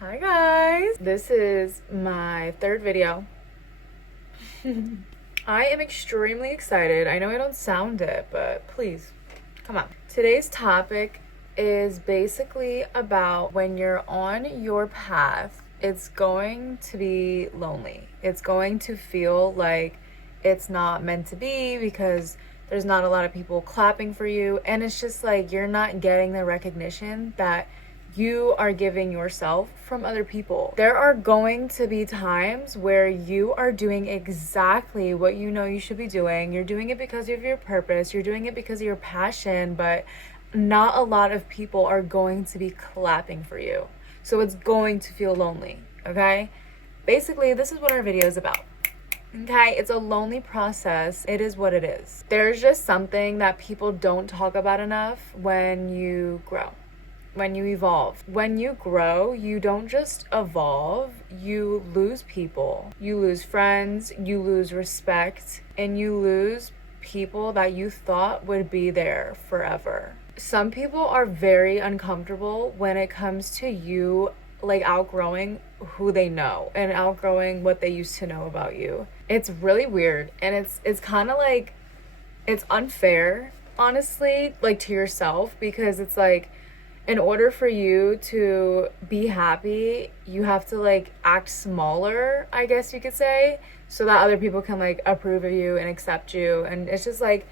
Hi guys, this is my third video. I am extremely excited. I know I don't sound it, but please, come on. Today's topic is basically about when you're on your path, it's going to be lonely. It's going to feel like it's not meant to be because there's not a lot of people clapping for you, and it's just like you're not getting the recognition that you are giving yourself from other people. There are going to be times where you are doing exactly what you know you should be doing. You're doing it because of your purpose, you're doing it because of your passion, but not a lot of people are going to be clapping for you. So it's going to feel lonely, okay? Basically, this is what our video is about. Okay, it's a lonely process. It is what it is. There's just something that people don't talk about enough when you grow. When you evolve. When you grow, you don't just evolve, you lose people. You lose friends, you lose respect, and you lose people that you thought would be there forever. Some people are very uncomfortable when it comes to you like outgrowing who they know and outgrowing what they used to know about you. It's really weird, and it's kind of like it's unfair, honestly, like to yourself, because it's like in order for you to be happy, you have to like act smaller, I guess you could say, so that other people can like approve of you and accept you. And it's just like,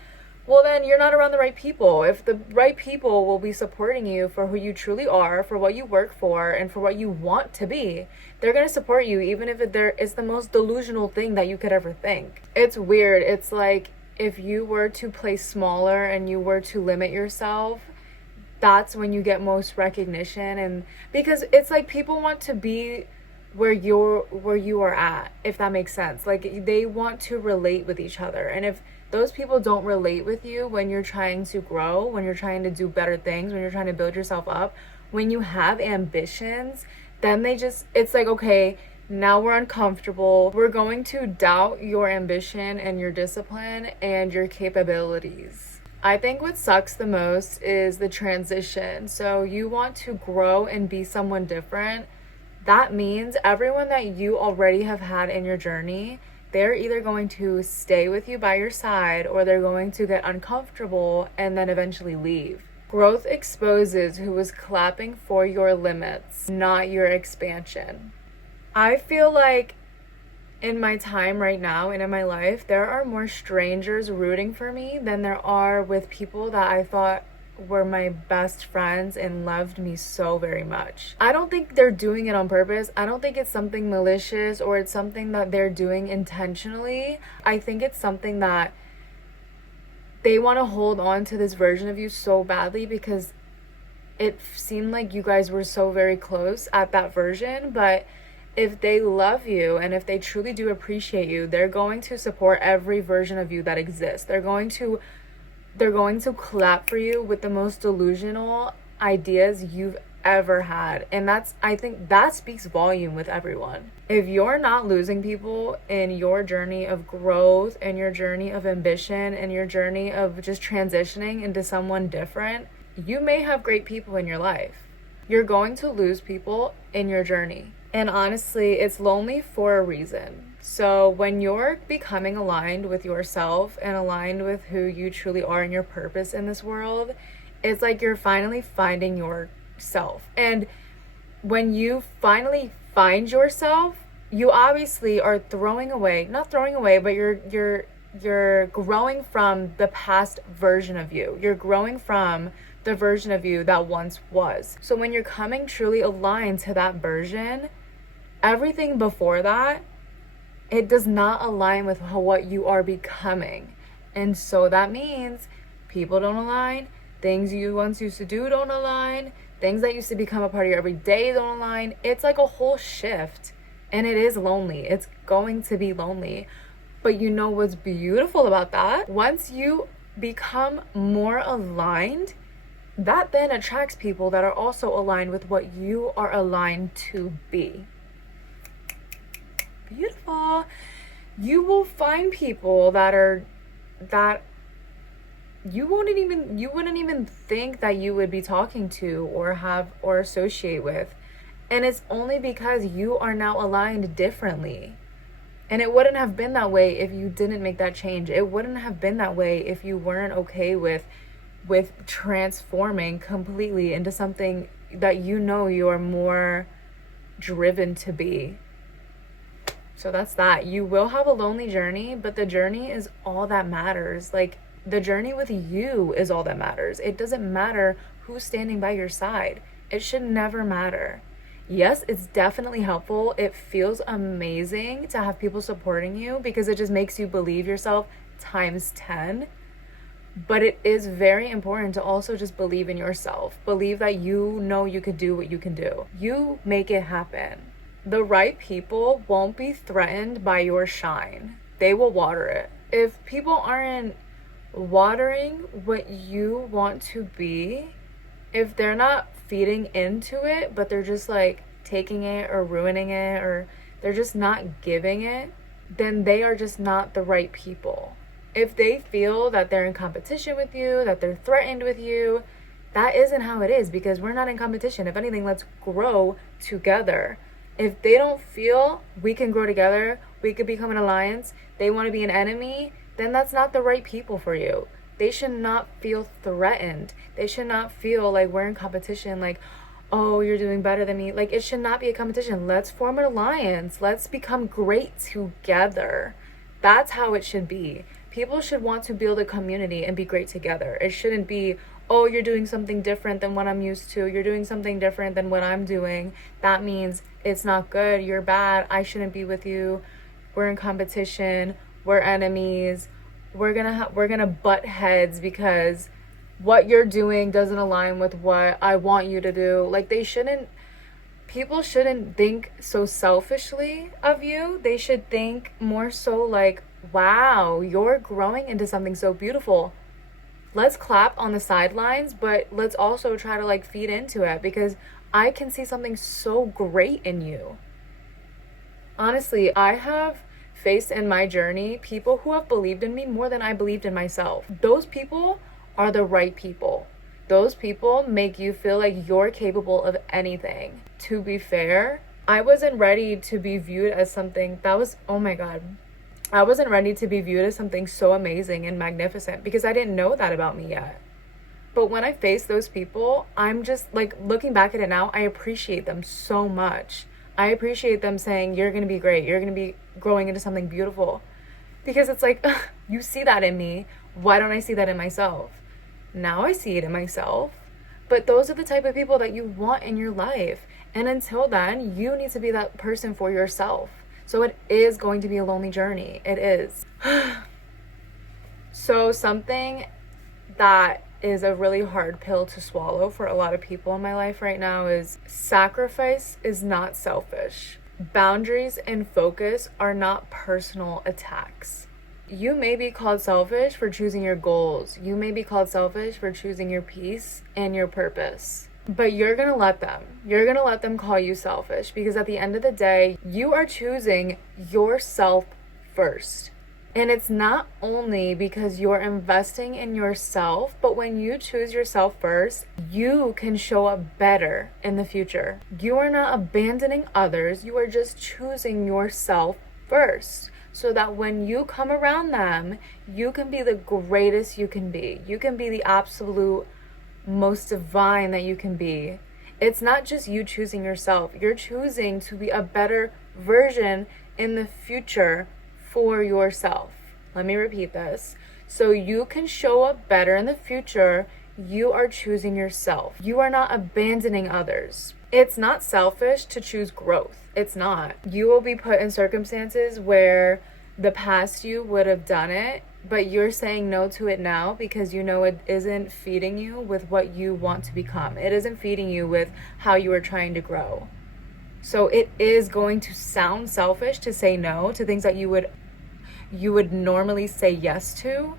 well, then you're not around the right people. If the right people will be supporting you for who you truly are, for what you work for, and for what you want to be, they're going to support you even if it's the most delusional thing that you could ever think. It's weird. It's like if you were to play smaller and you were to limit yourself, that's when you get most recognition. And because it's like people want to be where you are at, if that makes sense. Like they want to relate with each other, and if those people don't relate with you when you're trying to grow, when you're trying to do better things, when you're trying to build yourself up, when you have ambitions, then it's like, okay, now we're uncomfortable. We're going to doubt your ambition and your discipline and your capabilities. I think what sucks the most is the transition. So you want to grow and be someone different. That means everyone that you already have had in your journey, they're either going to stay with you by your side or they're going to get uncomfortable and then eventually leave. Growth exposes who was clapping for your limits, not your expansion. I feel like in my time right now and in my life, there are more strangers rooting for me than there are with people that I thought were my best friends and loved me so very much. I don't think they're doing it on purpose. I don't think it's something malicious or it's something that they're doing intentionally. I think it's something that they want to hold on to this version of you so badly because it seemed like you guys were so very close at that version. But if they love you and if they truly do appreciate you, they're going to support every version of you that exists. They're going to clap for you with the most delusional ideas you've ever had. And I think that speaks volume with everyone. If you're not losing people in your journey of growth and your journey of ambition and your journey of just transitioning into someone different, you may have great people in your life. You're going to lose people in your journey. And honestly, it's lonely for a reason. So when you're becoming aligned with yourself and aligned with who you truly are and your purpose in this world, it's like you're finally finding yourself. And when you finally find yourself, you obviously are not throwing away, but you're growing from the past version of you. You're growing from the version of you that once was. So when you're coming truly aligned to that version, everything before that, it does not align with what you are becoming. And so that means people don't align, things you once used to do don't align, things that used to become a part of your everyday don't align. It's like a whole shift, and it is lonely. It's going to be lonely. But you know what's beautiful about that? Once you become more aligned, that then attracts people that are also aligned with what you are aligned to be. Beautiful. You will find people that you wouldn't even think that you would be talking to or associate with. And it's only because you are now aligned differently. And it wouldn't have been that way if you didn't make that change. It wouldn't have been that way if you weren't okay with transforming completely into something that you know you're more driven to be. So that's that. You will have a lonely journey, but the journey is all that matters. Like, the journey with you is all that matters. It doesn't matter who's standing by your side. It should never matter. Yes, it's definitely helpful. It feels amazing to have people supporting you because it just makes you believe yourself times 10. But it is very important to also just believe in yourself. Believe that you know you could do what you can do. You make it happen. The right people won't be threatened by your shine. They will water it. If people aren't watering what you want to be, if they're not feeding into it, but they're just like taking it or ruining it, or they're just not giving it, then they are just not the right people. If they feel that they're in competition with you, that they're threatened with you, that isn't how it is, because we're not in competition. If anything, let's grow together. If they don't feel we can grow together, we could become an alliance, they want to be an enemy, then that's not the right people for you. They should not feel threatened. They should not feel like we're in competition, like, oh, you're doing better than me. Like, it should not be a competition. Let's form an alliance. Let's become great together. That's how it should be. People should want to build a community and be great together. It shouldn't be, oh, you're doing something different than what I'm used to. You're doing something different than what I'm doing. That means it's not good. You're bad. I shouldn't be with you. We're in competition. We're enemies. We're gonna butt heads because what you're doing doesn't align with what I want you to do. Like, people shouldn't think so selfishly of you. They should think more so like, wow, you're growing into something so beautiful. Let's clap on the sidelines, but let's also try to like feed into it, because I can see something so great in you. Honestly, I have faced in my journey people who have believed in me more than I believed in myself. Those people are the right people. Those people make you feel like you're capable of anything. To be fair, I wasn't ready to be viewed as something that was, oh my God, I wasn't ready to be viewed as something so amazing and magnificent because I didn't know that about me yet. But when I face those people, I'm just like, looking back at it now, I appreciate them so much. I appreciate them saying, you're going to be great. You're going to be growing into something beautiful. Because it's like, ugh, you see that in me. Why don't I see that in myself? Now I see it in myself. But those are the type of people that you want in your life. And until then, you need to be that person for yourself. So it is going to be a lonely journey. It is. So something that is a really hard pill to swallow for a lot of people in my life right now is sacrifice is not selfish. Boundaries and focus are not personal attacks. You may be called selfish for choosing your goals. You may be called selfish for choosing your peace and your purpose. But you're going to let them. You're going to let them call you selfish, because at the end of the day, you are choosing yourself first. And it's not only because you're investing in yourself, but when you choose yourself first, you can show up better in the future. You are not abandoning others. You are just choosing yourself first, so that when you come around them, you can be the greatest you can be. You can be the absolute most divine that you can be. It's not just you choosing yourself. You're choosing to be a better version in the future for yourself. Let me repeat this. So you can show up better in the future, you are choosing yourself. You are not abandoning others. It's not selfish to choose growth. It's not. You will be put in circumstances where the past you would have done it, but you're saying no to it now because you know it isn't feeding you with what you want to become. It isn't feeding you with how you are trying to grow. So it is going to sound selfish to say no to things that you would normally say yes to.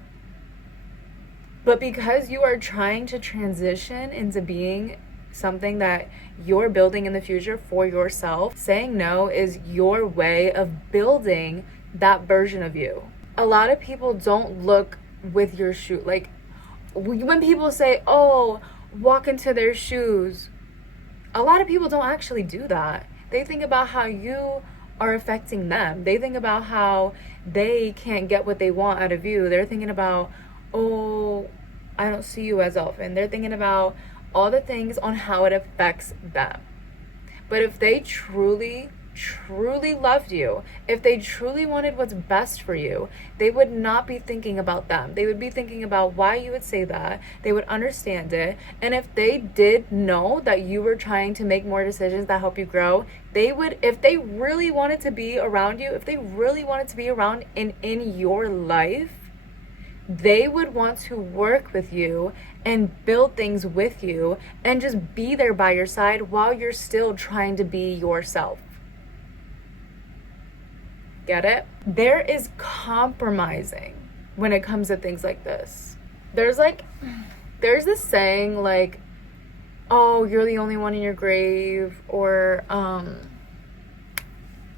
But because you are trying to transition into being something that you're building in the future for yourself, saying no is your way of building that version of you. A lot of people don't look with your shoe. Like, when people say, oh, walk into their shoes, A lot of people don't actually do that. They think about how you are affecting them. They think about how they can't get what they want out of you. They're thinking about, oh, I don't see you as often. They're thinking about all the things on how it affects them. But if they truly, truly loved you, if they truly wanted what's best for you, they would not be thinking about them. They would be thinking about why you would say that. They would understand it. And if they did know that you were trying to make more decisions that help you grow, they would, if they really wanted to be around you, if they really wanted to be around in your life, they would want to work with you and build things with you and just be there by your side while you're still trying to be yourself. Get it? There is compromising when it comes to things like this. There's this saying like, oh, you're the only one in your grave, or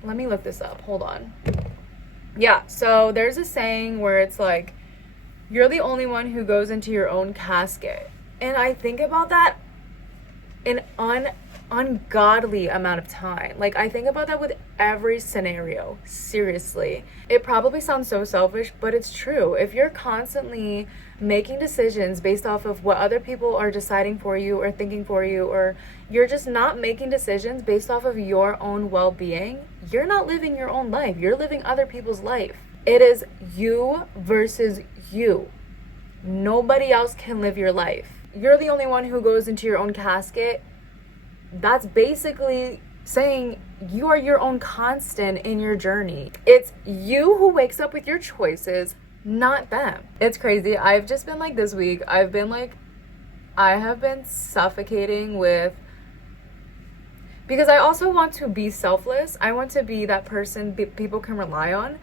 let me look this up. Hold on. Yeah, so there's a saying where it's like, you're the only one who goes into your own casket. And I think about that an ungodly amount of time. Like, I think about that with every scenario. Seriously. It probably sounds so selfish, but it's true. If you're constantly making decisions based off of what other people are deciding for you or thinking for you, or you're just not making decisions based off of your own well-being, you're not living your own life. You're living other people's life. It is you versus you. Nobody else can live your life. You're the only one who goes into your own casket. That's basically saying you are your own constant in your journey. It's you who wakes up with your choices, not them. It's crazy. I've just been like, this week, I have been suffocating with, because I also want to be selfless. I want to be that person people can rely on.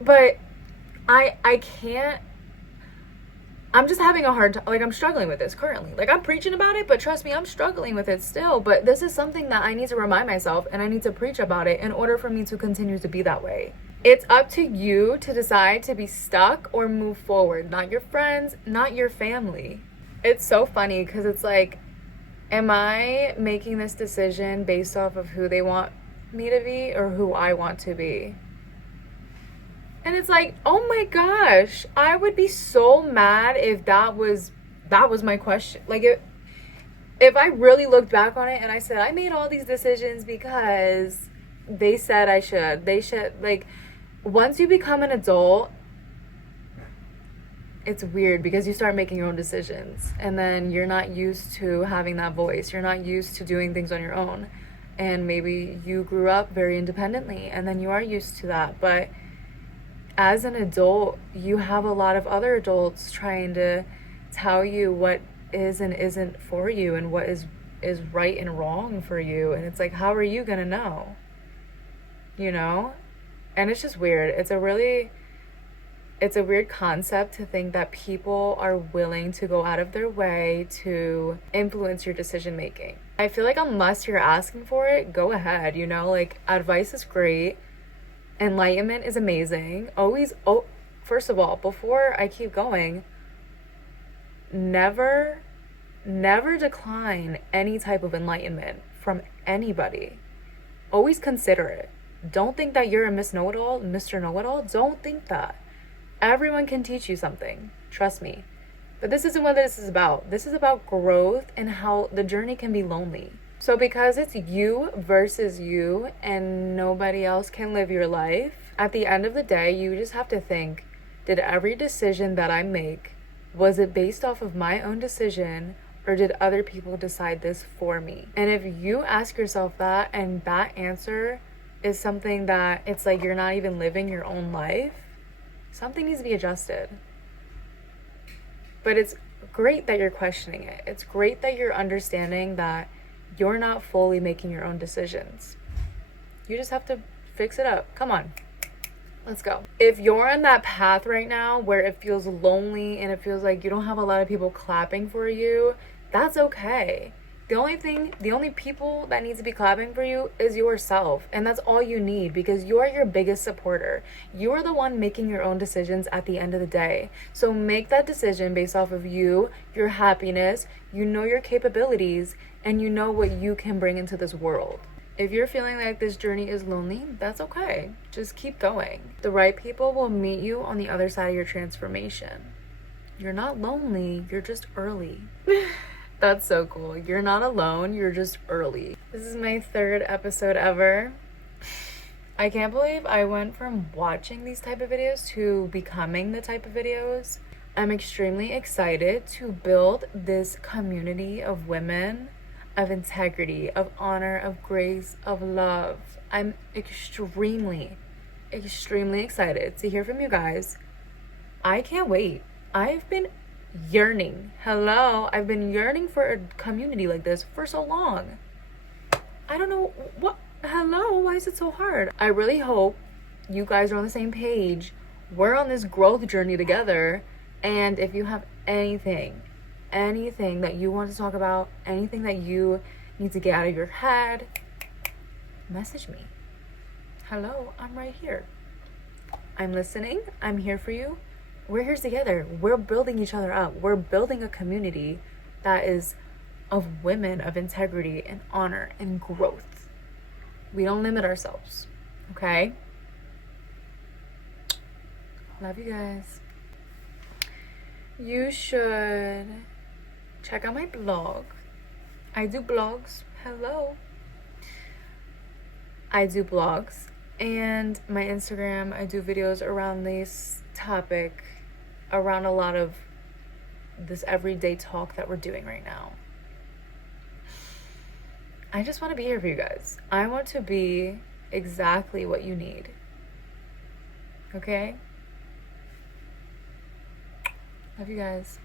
But I can't, I'm just having a hard time. Like, I'm struggling with this currently. Like, I'm preaching about it, but trust me, I'm struggling with it still. But this is something that I need to remind myself, and I need to preach about it in order for me to continue to be that way. It's up to you to decide to be stuck or move forward, not your friends, not your family. It's so funny because it's like, am I making this decision based off of who they want me to be or who I want to be? And it's like, oh my gosh, I would be so mad if that was my question. Like, if I really looked back on it and I said, I made all these decisions because they said I should. They should, like, once you become an adult, it's weird because you start making your own decisions. And then you're not used to having that voice. You're not used to doing things on your own. And maybe you grew up very independently and then you are used to that. But as an adult, you have a lot of other adults trying to tell you what is and isn't for you and what is right and wrong for you. And it's like, how are you gonna know? You know? And it's just weird. It's a weird concept to think that people are willing to go out of their way to influence your decision making. I feel like unless you're asking for it, go ahead, you know? Like, advice is great. Enlightenment is amazing. First of all, before I keep going, never decline any type of enlightenment from anybody. Always consider it. Don't think that you're a Miss Know-It-All, Mr. Know-It-All. Don't think that. Everyone can teach you something. Trust me. But this isn't what this is about. This is about growth and how the journey can be lonely. So because it's you versus you and nobody else can live your life, at the end of the day, you just have to think, did every decision that I make, was it based off of my own decision, or did other people decide this for me? And if you ask yourself that and that answer is something that it's like you're not even living your own life, something needs to be adjusted. But it's great that you're questioning it. It's great that you're understanding that you're not fully making your own decisions. You just have to fix it up. Come on. Let's go. If you're on that path right now where it feels lonely and it feels like you don't have a lot of people clapping for you, that's okay. The only people that need to be clapping for you is yourself. And that's all you need, because you are your biggest supporter. You are the one making your own decisions at the end of the day. So make that decision based off of you, your happiness, you know your capabilities, and you know what you can bring into this world. If you're feeling like this journey is lonely, that's okay. Just keep going. The right people will meet you on the other side of your transformation. You're not lonely, you're just early. That's so cool. You're not alone, you're just early. This is my 3rd episode ever. I can't believe I went from watching these type of videos to becoming the type of videos. I'm extremely excited to build this community of women, of integrity, of honor, of grace, of love. I'm extremely excited to hear from you guys. I can't wait. I've been yearning. I've been yearning for a community like this for so long. I don't know what. Why is it so hard? I really hope you guys are on the same page. We're on this growth journey together. And if you have anything that you want to talk about, anything that you need to get out of your head, message me. Hello, I'm right here. I'm listening. I'm here for you. We're here together. We're building each other up. We're building a community that is of women of integrity and honor and growth. We don't limit ourselves, okay? Love you guys. You should check out my blog. I do blogs. Hello. I do blogs. And my Instagram, I do videos around this topic, around a lot of this everyday talk that we're doing right now. I just want to be here for you guys. I want to be exactly what you need. Okay? Love you guys.